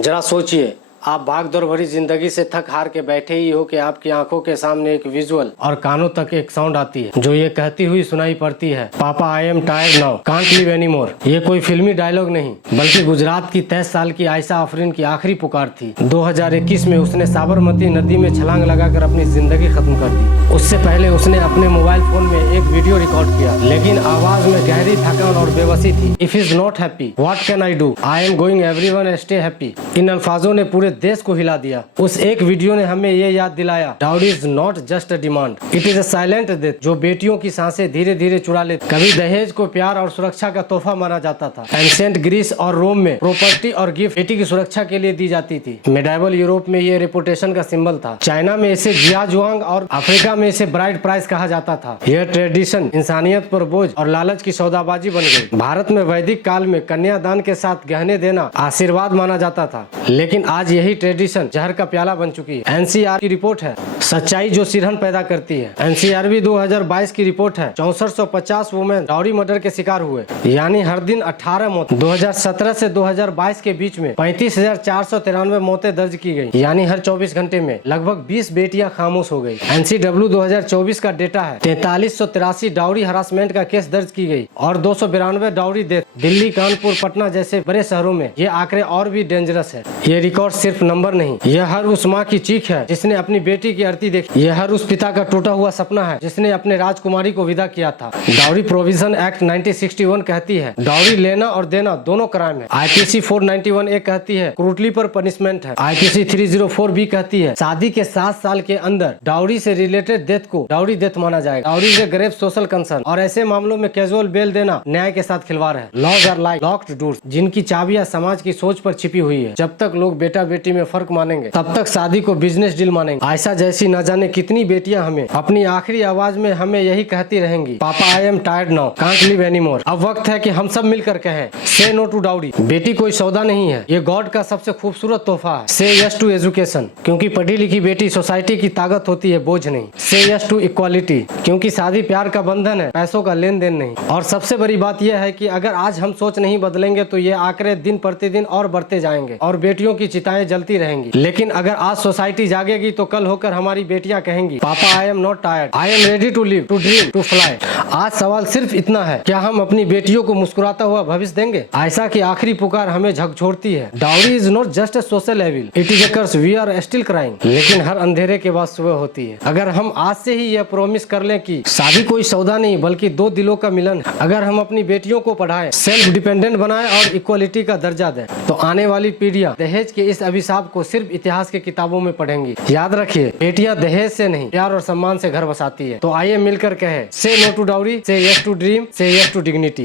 जरा सोचिए, आप भाग दौड़ भरी जिंदगी से थक हार के बैठे ही हो कि आपकी आंखों के सामने एक विजुअल और कानों तक एक साउंड आती है जो ये कहती हुई सुनाई पड़ती है, पापा I am tired now, can't live any more. ये कोई फिल्मी डायलॉग नहीं बल्कि गुजरात की 23 साल की आयशा आफरीन की आखिरी पुकार थी। 2021 में उसने साबरमती नदी में छलांग लगाकर अपनी जिंदगी खत्म कर दी। उससे पहले उसने अपने मोबाइल फोन में एक वीडियो रिकॉर्ड किया, लेकिन आवाज में गहरी थकान और बेबसी थी। If is not happy what can I do, I am going everyone stay happy. इन अल्फाजों ने पूरे देश को हिला दिया। उस एक वीडियो ने हमें ये याद दिलाया, dowry is not just a demand, it is a silent death, जो बेटियों की सांसें धीरे धीरे चुरा लेती। कभी दहेज को प्यार और सुरक्षा का तोहफा माना जाता था। एंशिएंट ग्रीस और रोम में प्रॉपर्टी और गिफ्ट बेटी की सुरक्षा के लिए दी जाती थी। मेडाइवल यूरोप में ये रेपुटेशन का सिंबल था। चाइना में इसे जिया जुआंग और अफ्रीका में इसे ब्राइड प्राइस कहा जाता था। यह ट्रेडिशन इंसानियत पर बोझ और लालच की सौदाबाजी बन गई। भारत में वैदिक काल में कन्यादान के साथ गहने देना आशीर्वाद माना जाता था, लेकिन आज यही ट्रेडिशन जहर का प्याला बन चुकी है। एनसीआर की रिपोर्ट है, सच्चाई जो सिरहन पैदा करती है। एनसीआरबी 2022 की रिपोर्ट है, 6450 वुमेन डाउरी मर्डर के शिकार हुए, यानी हर दिन 18 मौत। 2017 से 2022 के बीच में 35,493 मौतें दर्ज की गई, यानी हर 24 घंटे में लगभग 20 बेटियां खामोश हो गई। एनसीडब्ल्यू 2024 का डेटा है, 4383 डाउरी हरासमेंट का केस दर्ज की गई और 292 डाउरी डेथ। दिल्ली, कानपुर, पटना जैसे बड़े शहरों में ये आंकड़े और भी डेंजरस है। ये रिकॉर्ड सिर्फ नंबर नहीं, यह हर उस माँ की चीख है जिसने अपनी बेटी की आरती देखी। यह हर उस पिता का टूटा हुआ सपना है जिसने अपने राजकुमारी को विदा किया था। डाउरी प्रोविजन एक्ट 1961 कहती है, डाउरी लेना और देना दोनों क्राइम है। आईपीसी 491 ए कहती है, क्रूरली पर पनिशमेंट है। आईपीसी 304 बी कहती है, शादी के 7 साल के अंदर डाउरी से रिलेटेड डेथ को डाउरी डेथ माना जाएगा। Dowry is grave social concern और ऐसे मामलों में कैजुअल बेल देना न्याय के साथ खिलवाड़ है। Laws are like locked doors, जिनकी चाबियां समाज की सोच पर छिपी हुई है। जब तक लोग बेटा बेटी में फर्क मानेंगे, तब तक शादी को बिजनेस डील मानेंगे। आयशा जैसी न जाने कितनी बेटियां हमें अपनी आखिरी आवाज में हमें यही कहती रहेंगी, पापा I am tired now, can't live any more. अब वक्त है कि हम सब मिलकर कहें, से नो टू डाउरी। बेटी कोई सौदा नहीं है, ये गॉड का सबसे खूबसूरत तोहफा है। से यस टू एजुकेशन, क्योंकि पढ़ी लिखी बेटी सोसाइटी की ताकत होती है, बोझ नहीं। से यस टू इक्वालिटी, क्योंकि शादी प्यार का बंधन है, पैसों का लेन देन नहीं। और सबसे बड़ी बात यह है कि अगर आज हम सोच नहीं बदलेंगे तो ये आंकड़े दिन प्रतिदिन और बढ़ते जाएंगे और बेटियों की चिताएं जलती रहेंगी। लेकिन अगर आज सोसाइटी जागेगी तो कल होकर हमारी बेटियां कहेंगी, पापा I am not tired, I am ready to live, to dream, to fly. आज सवाल सिर्फ इतना है, क्या हम अपनी बेटियों को मुस्कुराता हुआ भविष्य देंगे? आयशा की आखिरी पुकार हमें झकझोरती है, dowry is not just a social evil, it is a curse, we are still crying. लेकिन हर अंधेरे के बाद सुबह होती है। अगर हम आज से ही यह प्रॉमिस कर लें कि शादी कोई सौदा नहीं बल्कि दो दिलों का मिलन है, अगर हम अपनी बेटियों को पढ़ाएं, सेल्फ डिपेंडेंट बनाएं और इक्वालिटी का दर्जा दें, तो आने वाली पीढ़ियां दहेज के इस अभिशाप को सिर्फ इतिहास की किताबों में पढ़ेंगी। याद रखिए, बेटियां दहेज से नहीं, प्यार और सम्मान से घर बसाती है। तो आइए मिलकर कहें, से नो टू डाउरी, से यस टू ड्रीम, से यस टू डिग्निटी।